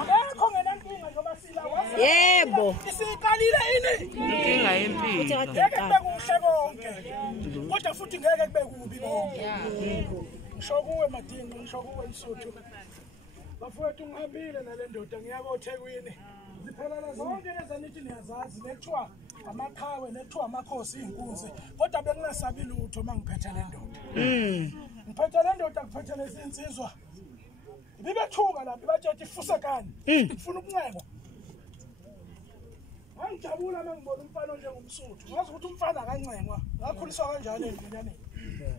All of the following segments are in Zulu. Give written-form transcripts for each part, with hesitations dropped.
Akekho ngenankinga njengoba sila wazi. Yebo. Isiqalile ini? Inkinga yempilo. Ngeke kube kuhle konke. Kodwa futhi ngeke kube kubi konke. Ngisho kuwe Madingo, ngisho kuwe Msuthu. Bafowethu ngihambile nale ndoda ngiyako eThekwini. Ziphelele zonke lezi nithi niyazazi nekuthiwa amakhawe nekuthiwa amakhosi inkunzi. Kodwa bengingasabi lutho mangiphethe le ndoda. Ngiphethe le ndoda kuphethe lezinsizwa. Bibethuka lapha bathi ifusekani. Ngifuna ukunxeba. Angijabula mangibona umfana onjengoMsuthu. Ngazi ukuthi umfana akancengwa. Ngakhuliswa kanjalo endleleni.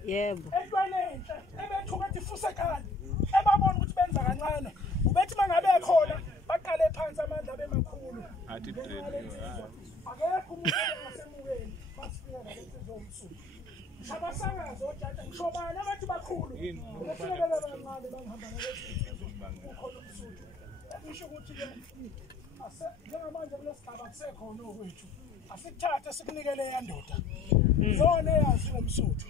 Yebo. Entwane enhle ebethuka ethi ifusekani. Ebabona ukuthi benza kancane. Ubethi mangabe ekhona baqale phansi amandla bemakhulu. Athi dread. Akekho umuntu ongasemukeni basifika nalensizwa yoMsuthu. Shabasakazi ojaja ngishobana abathi bakhulu. Befika bebancane bangihamba nalensizwa. Ukhona uMsuthu. Ngisho ukuthi ke njengamanje kulesigaba kusekhona okwethu. Asikuthathe sikunikele yandoda. Iyona eyazi ngoMsuthu.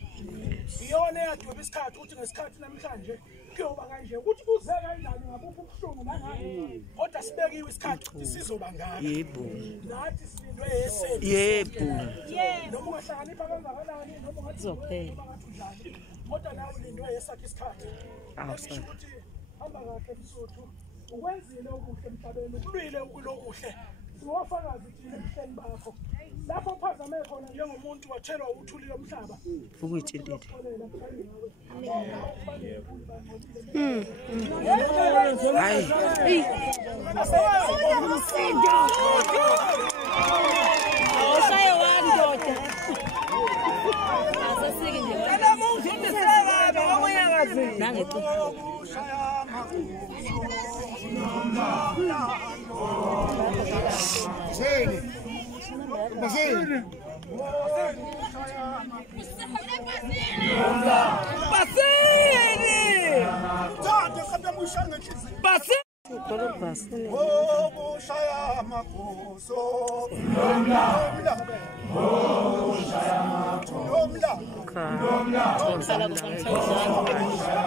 Iyona eyadweba isikhathi ukuthi ngesikhathi namhlanje kuyoba kanje ukuthi kuze kanjani ngabuphi ubuhlungu nangani. Kodwa sibekiwe isikhathi ukuthi sizoba ngaka. Yebo. Nathi silindwe yesebe. Yebo. Noma ungahlakanipha kangakanani noma ungathi Uzophela. kodwa nawe ulindwe yesakhe isikhathi. Awusho ukuthi hamba kahle Msuthu. Ukwenzile okuhle emhlabeni ukulwile ukulokuhle. Siwofakazi thina ebuhleni bakho. Lapho phazame khona njengomuntu wathelwa uthuli lomhlaba. Ukuyitshintile. Hayi. Awushaye wandoda. Asasike nje. Ela muntu umiseka ngokunyakazi. Nangecu. Seni. Basini. Basini! Basini. Oh, Shaya Makoso. Nomla. Oh, Shaya Makoso. Nomla. Uhlala Basini.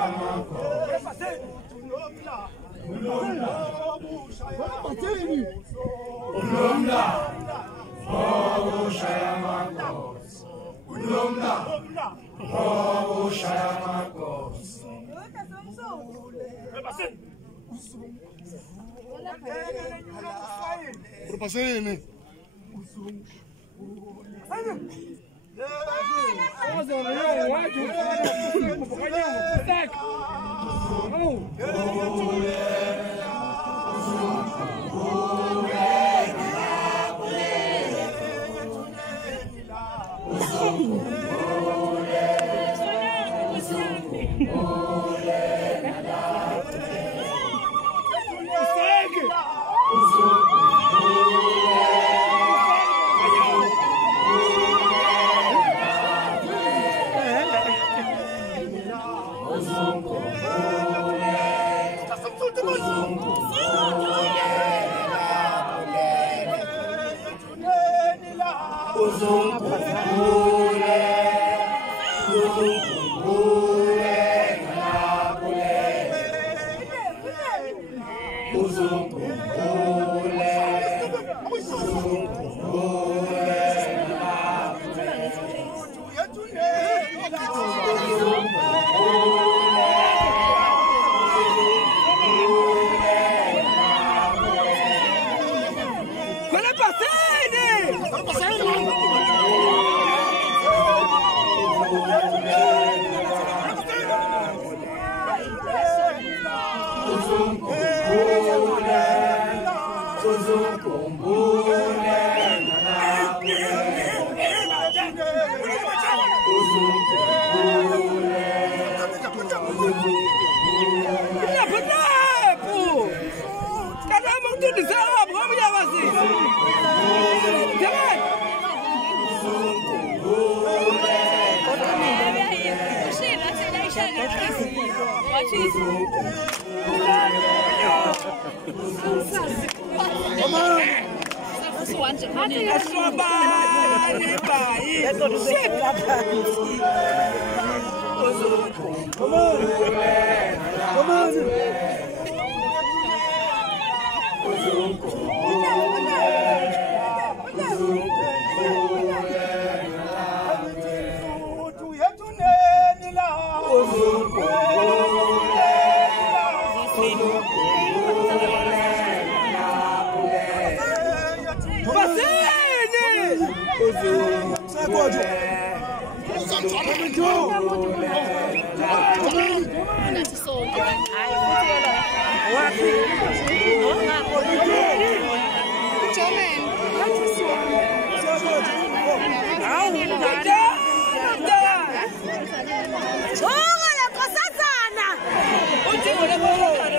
Uthelile kodwa.